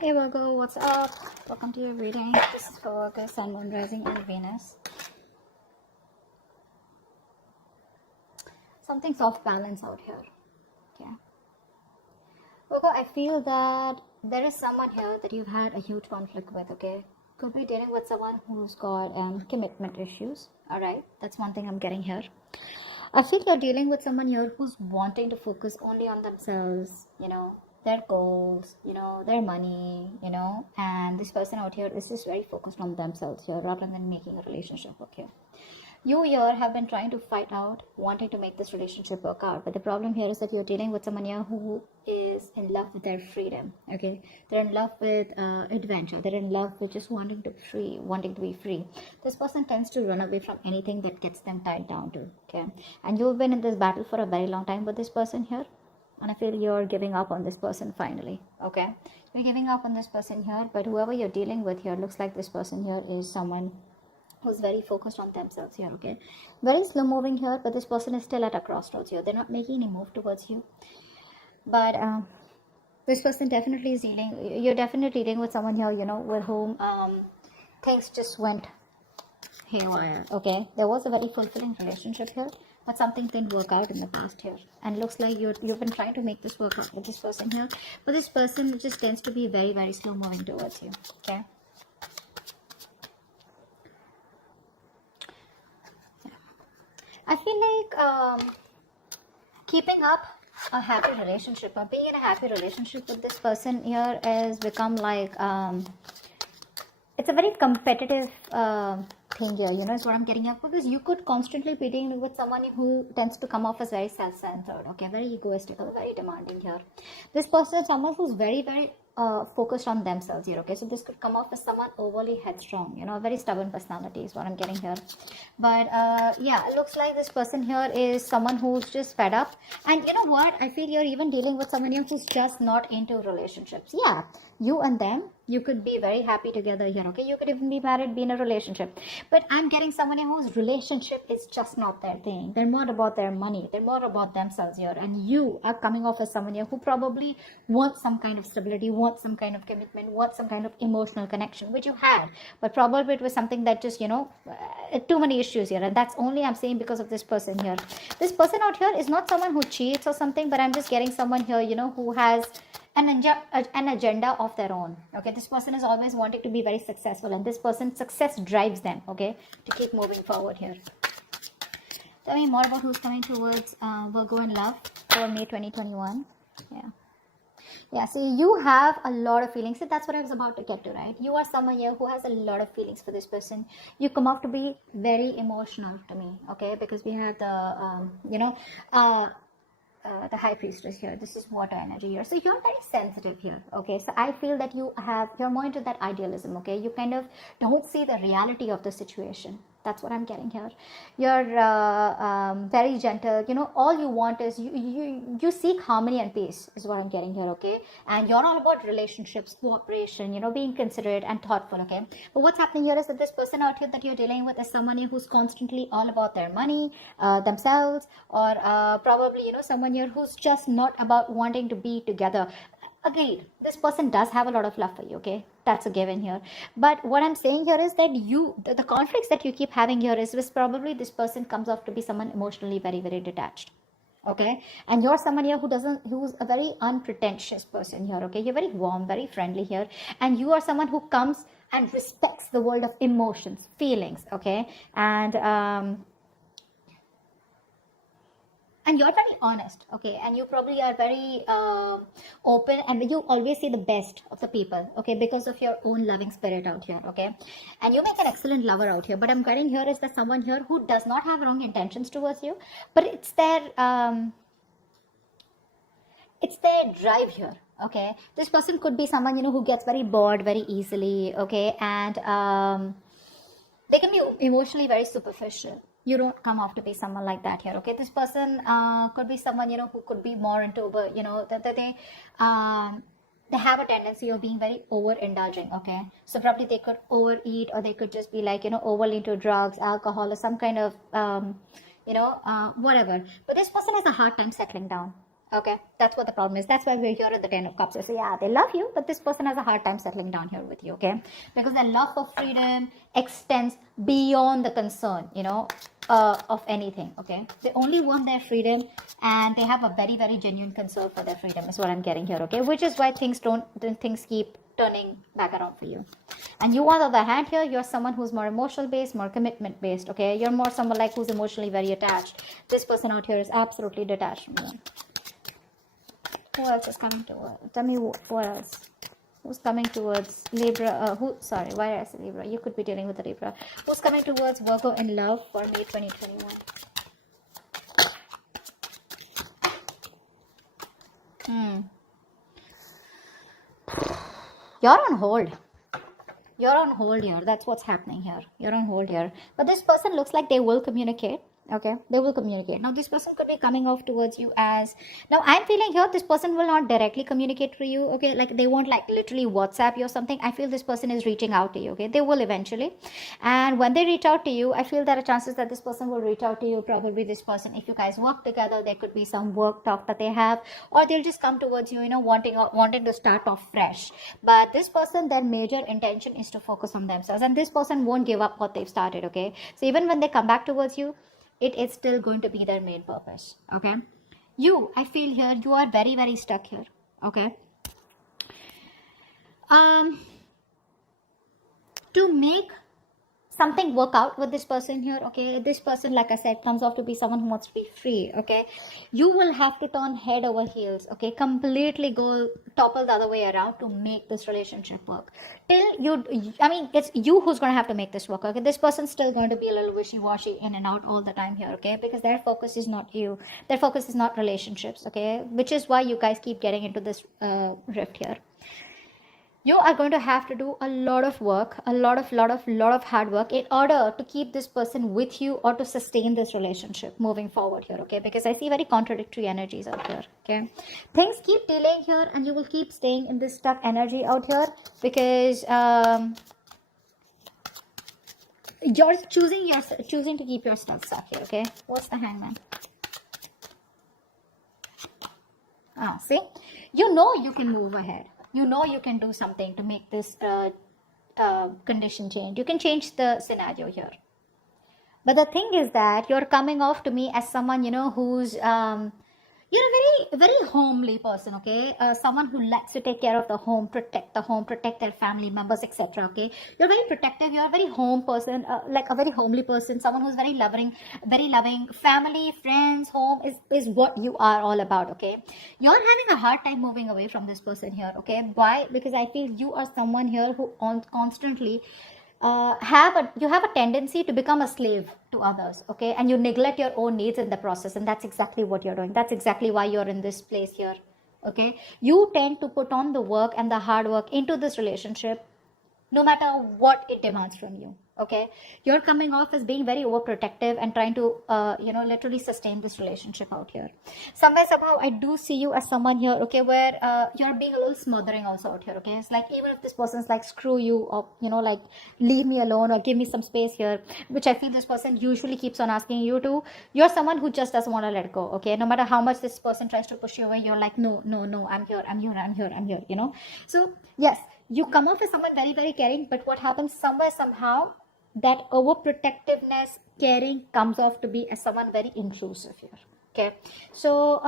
Hey Virgo, what's up? Welcome to your reading. This is for Virgo, Sun, Moon, Rising, and Venus. Something's off balance out here. Okay. Virgo, I feel that there is someone here that you've had a huge conflict with, okay? Could be dealing with someone who's got commitment issues. Alright, that's one thing I'm getting here. I feel you're dealing with someone here who's wanting to focus only on themselves, their goals, their money, and this person out here is just very focused on themselves here rather than making a relationship work here. You here have been trying to fight out, wanting to make this relationship work out, but the problem here is that you're dealing with someone here who is in love with their freedom, okay? They're in love with adventure. They're in love with just wanting to be free. This person tends to run away from anything that gets them tied down to, okay? And you've been in this battle for a very long time with this person here, and I feel you're giving up on this person finally, okay? You're giving up on this person here, but whoever you're dealing with here, looks like this person here is someone who's very focused on themselves here, okay? Very slow moving here, but this person is still at a crossroads here. They're not making any move towards you. But this person definitely is dealing, you're definitely dealing with someone here, with whom things just went haywire, okay? There was a very fulfilling relationship here, but something didn't work out in the past here. And looks like you've been trying to make this work out with this person here, but this person just tends to be very, very slow moving towards you, okay? I feel like keeping up a happy relationship or being in a happy relationship with this person here has become like it's a very competitive thing here, is what I'm getting at, because you could constantly be dealing with someone who tends to come off as very self-centered, okay, very egoistical, very demanding here. This person is someone who's very, very focused on themselves here, okay? So this could come off as someone overly headstrong, a very stubborn personality is what I'm getting here. But yeah, it looks like this person here is someone who's just fed up. And you know what? I feel you're even dealing with someone here who's just not into relationships. Yeah, you and them, you could be very happy together here, okay? You could even be married, be in a relationship. But I'm getting someone whose relationship is just not their thing. They're more about their money. They're more about themselves here. And you are coming off as someone here who probably wants some kind of stability, wants some kind of commitment, wants some kind of emotional connection, which you had. But probably it was something that just, too many issues here. And that's only I'm saying because of this person here. This person out here is not someone who cheats or something, but I'm just getting someone here, who has an agenda of their own, okay? This person is always wanting to be very successful, and this person's success drives them, okay, to keep moving forward here. Tell me more about who's coming towards Virgo in love for May 2021. Yeah, see, you have a lot of feelings. See, that's what I was about to get to, right? You are someone here who has a lot of feelings for this person. You come off to be very emotional to me, okay? Because we have the, the high priestess here. This is water energy here. So you're very sensitive here, okay? So I feel that you're more into that idealism, okay? You kind of don't see the reality of the situation. That's what I'm getting here. You're very gentle. All you want is you seek harmony and peace is what I'm getting here, okay? And you're all about relationships, cooperation, being considerate and thoughtful, okay? But what's happening here is that this person out here that you're dealing with is someone who's constantly all about their money, themselves, or probably, someone here who's just not about wanting to be together. Agreed, this person does have a lot of love for you, okay? That's a given here. But what I'm saying here is that the conflicts that you keep having here is probably this person comes off to be someone emotionally very, very detached, okay? And you're someone here who's a very unpretentious person here, okay? You're very warm, very friendly here. And you are someone who comes and respects the world of emotions, feelings, okay? And you're very honest, okay? And you probably are very open, and you always see the best of the people, okay? Because of your own loving spirit out here, okay? And you make an excellent lover out here. But I'm getting here is that someone here who does not have wrong intentions towards you, but it's their drive here, okay? This person could be someone, who gets very bored very easily, okay? And they can be emotionally very superficial. You don't come off to be someone like that here, okay? This person could be someone, who could be more into, that they have a tendency of being very overindulging, okay? So probably they could overeat, or they could just be like, overly into drugs, alcohol, or some kind of, whatever. But this person has a hard time settling down, Okay, that's what the problem is. That's why we're here at the 10 of cups. So yeah, they love you, but this person has a hard time settling down here with you. Okay, because their love for freedom extends beyond the concern, of anything. Okay, they only want their freedom, and they have a very, very genuine concern for their freedom is what I'm getting here. Okay, which is why things keep turning back around for you. And you, on the other hand, here you're someone who's more emotional based, more commitment based. Okay, you're more someone like who's emotionally very attached. This person out here is absolutely detached from you. Who else is coming towards? Tell me who else. Who's coming towards Libra? Sorry, why did I say Libra? You could be dealing with a Libra. Who's coming towards Virgo in love for May 2021? You're on hold. You're on hold here. That's what's happening here. You're on hold here. But this person looks like they will communicate. Okay, they will communicate. Now this person could be coming off towards you as, now I'm feeling here this person will not directly communicate to you. Okay, like they won't like literally WhatsApp you or something. I feel this person is reaching out to you. Okay, they will eventually, and when they reach out to you, I feel there are chances that this person will reach out to you. Probably this person, if you guys work together, there could be some work talk that they have, or they'll just come towards you, wanting to start off fresh. But this person, their major intention is to focus on themselves, and this person won't give up what they've started. Okay, so even when they come back towards you, it is still going to be their main purpose. Okay, I feel here you are very, very stuck here. Okay, to make something work out with this person here. Okay, this person, like I said, comes off to be someone who wants to be free. Okay, you will have to turn head over heels. Okay, completely go topple the other way around to make this relationship work. It's you who's going to have to make this work. Okay, this person's still going to be a little wishy-washy in and out all the time here. Okay, because their focus is not you, their focus is not relationships. Okay, which is why you guys keep getting into this rift here. You are going to have to do a lot of work, a lot of hard work in order to keep this person with you or to sustain this relationship moving forward here. Okay, because I see very contradictory energies out here. Okay, things keep delaying here, and you will keep staying in this stuck energy out here because you're choosing to keep your stuff stuck here. Okay, what's the Hangman? See, you can move ahead. You can do something to make this condition change. You can change the scenario here. But the thing is that you're coming off to me as someone, who's, you're a very, very homely person, okay? Someone who likes to take care of the home, protect their family members, etc., okay? You're very protective. You're a very home person, like a very homely person, someone who's very loving, family, friends, home is what you are all about, okay? You're having a hard time moving away from this person here, okay? Why? Because I feel you are someone here who constantly you have a tendency to become a slave to others, okay, and you neglect your own needs in the process, and that's exactly what you're doing. That's exactly why you're in this place here. Okay, you tend to put on the work and the hard work into this relationship no matter what it demands from you. Okay, you're coming off as being very overprotective and trying to literally sustain this relationship out here. Somehow I do see you as someone here, okay, where you're being a little smothering also out here. Okay, it's like even if this person's like screw you, or like leave me alone or give me some space here, which I feel this person usually keeps on asking you to, you're someone who just doesn't want to let go. Okay, no matter how much this person tries to push you away, you're like no, I'm here. So yes, you come off as someone very, very caring, but what happens somehow that overprotectiveness, caring comes off to be as someone very intrusive here. Okay, so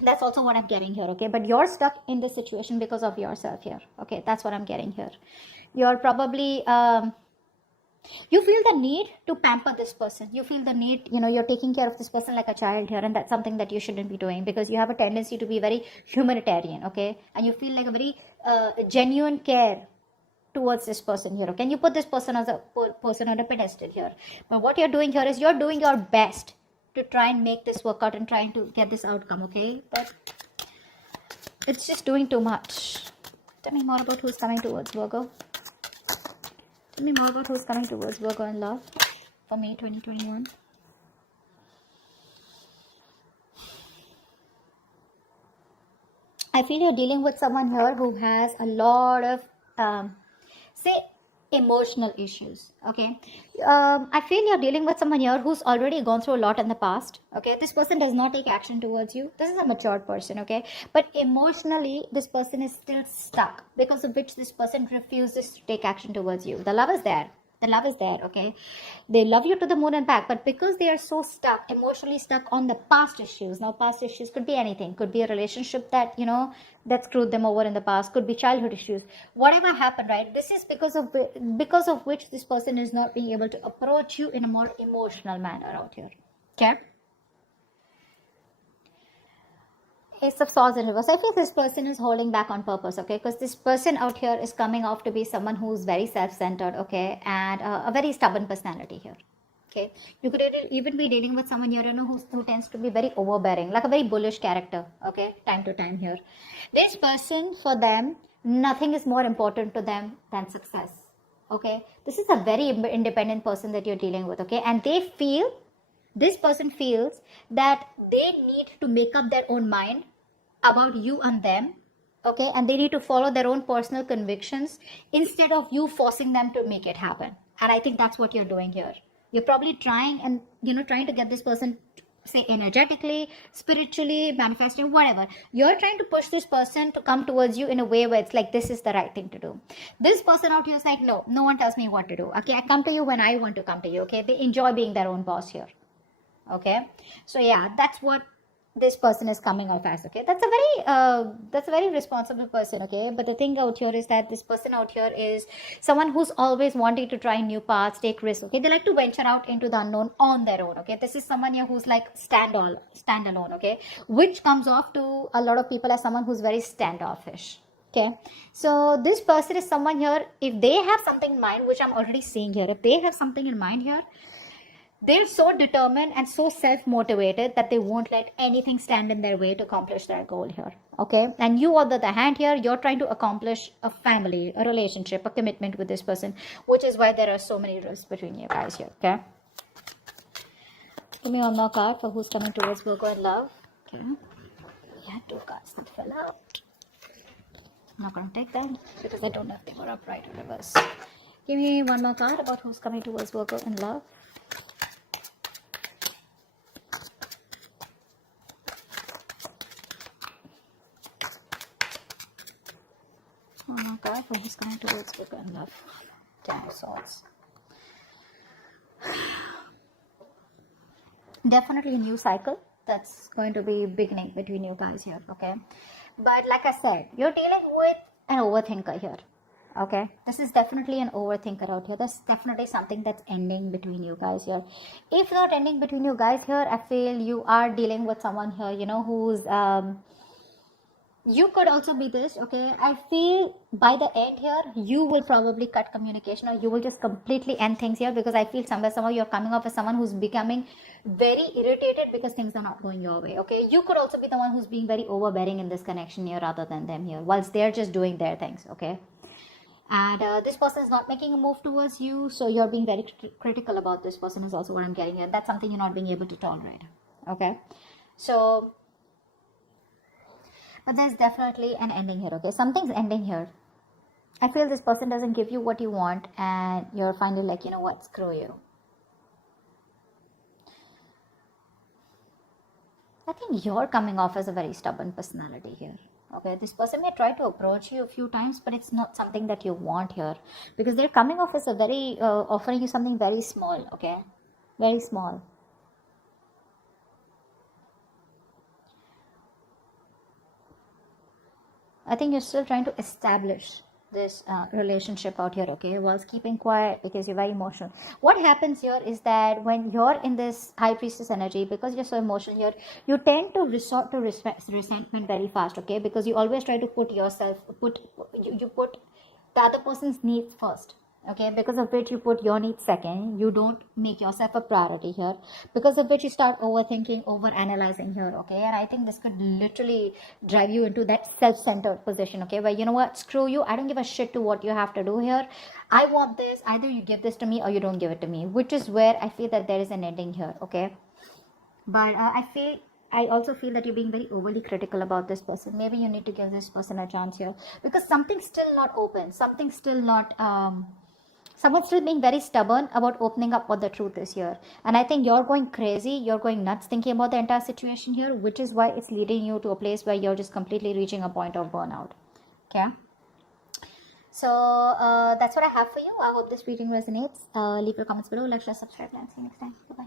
that's also what I'm getting here. Okay, but you're stuck in this situation because of yourself here. Okay, that's what I'm getting here. You're probably you feel the need to pamper this person. You feel the need, you're taking care of this person like a child here, and that's something that you shouldn't be doing because you have a tendency to be very humanitarian. Okay, and you feel like a very genuine care towards this person here. Okay, and you put this person as a person on a pedestal here, but what you're doing here is you're doing your best to try and make this work out and trying to get this outcome. Okay, but it's just doing too much. Tell me more about who's coming towards Virgo. Tell me more about who's coming towards Virgo in love for May 2021. I feel you're dealing with someone here who has a lot of emotional issues. Okay, I feel you're dealing with someone here who's already gone through a lot in the past. Okay, this person does not take action towards you. This is a mature person. Okay, but emotionally this person is still stuck, because of which this person refuses to take action towards you. The love is there, the love is there. Okay, they love you to the moon and back, but because they are so stuck, emotionally stuck on the past issues. Now past issues could be anything, could be a relationship that, you know, that screwed them over in the past, could be childhood issues, whatever happened, right? This is because of which this person is not being able to approach you in a more emotional manner out here. Okay, Ace of Swords in reverse. I feel this person is holding back on purpose, okay? Because this person out here is coming off to be someone who's very self-centered, okay? And a very stubborn personality here, okay? You could even be dealing with someone here, you know, who tends to be very overbearing, like a very bullish character, okay? Time to time here. This person, for them, nothing is more important to them than success, okay? This is a very independent person that you're dealing with, okay? And this person feels that they need to make up their own mind about you and them, okay, and they need to follow their own personal convictions instead of you forcing them to make it happen. And I think that's what you're doing here. You're probably trying to get this person, say, energetically, spiritually, manifesting, whatever. You're trying to push this person to come towards you in a way where it's like, this is the right thing to do. This person out here is like, no one tells me what to do, okay? I come to you when I want to come to you, okay? They enjoy being their own boss here. Okay, so yeah, that's what this person is coming off as. Okay, that's a very responsible person. Okay, but the thing out here is that this person out here is someone who's always wanting to try new paths, take risks. Okay, they like to venture out into the unknown on their own. Okay, this is someone here who's like standalone. Okay, which comes off to a lot of people as someone who's very standoffish. Okay, so this person is someone here, if they have something in mind, which I'm already seeing here, if they have something in mind here, they're so determined and so self-motivated that they won't let anything stand in their way to accomplish their goal here. Okay, and you, on the other hand here, you're trying to accomplish a family, a relationship, a commitment with this person, which is why there are so many risks between you guys here. Okay, give me one more card for who's coming towards Virgo in love. Okay, we had 2 cards that fell out. I'm not going to take them because I don't know if they were upright or reverse. Give me one more card about who's coming towards Virgo in love. Oh my God, who's coming towards Virgo in love? 10 of Swords. Definitely a new cycle that's going to be beginning between you guys here, okay? But like I said, you're dealing with an overthinker here, okay? This is definitely an overthinker out here. There's definitely something that's ending between you guys here. If not ending between you guys here, I feel you are dealing with someone here, you know, who's you could also be this, okay? I feel by the end here, you will probably cut communication, or you will just completely end things here, because I feel somehow you're coming off as someone who's becoming very irritated because things are not going your way, okay? You could also be the one who's being very overbearing in this connection here rather than them here, whilst they're just doing their things, okay? And this person is not making a move towards you, so you're being very critical about this person is also what I'm getting here. That's something you're not being able to tolerate, okay? So, but there's definitely an ending here, okay? Something's ending here. I feel this person doesn't give you what you want, and you're finally like, you know what, screw you. I think you're coming off as a very stubborn personality here, okay? This person may try to approach you a few times, but it's not something that you want here, because they're coming off as a very, offering you something very small, okay? Very small. I think you're still trying to establish this relationship out here, okay, whilst keeping quiet because you're very emotional. What happens here is that when you're in this high priestess energy, because you're so emotional here, you tend to resort to resentment very fast, okay, because you always try to put you put the other person's needs first, okay, because of which you put your needs second. You don't make yourself a priority here, because of which you start overthinking, over analyzing here, okay? And I think this could literally drive you into that self-centered position, okay, where, you know what, screw you, I don't give a shit to what you have to do here. I want this, either you give this to me or you don't give it to me, which is where I feel that there is an ending here, okay? But I also feel that you're being very overly critical about this person. Maybe you need to give this person a chance here, because something's still not open, something's still not Someone's still being very stubborn about opening up what the truth is here. And I think you're going crazy, you're going nuts thinking about the entire situation here, which is why it's leading you to a place where you're just completely reaching a point of burnout. Okay. So that's what I have for you. I hope this reading resonates. Leave your comments below, like, share, subscribe, and see you next time. Bye-bye.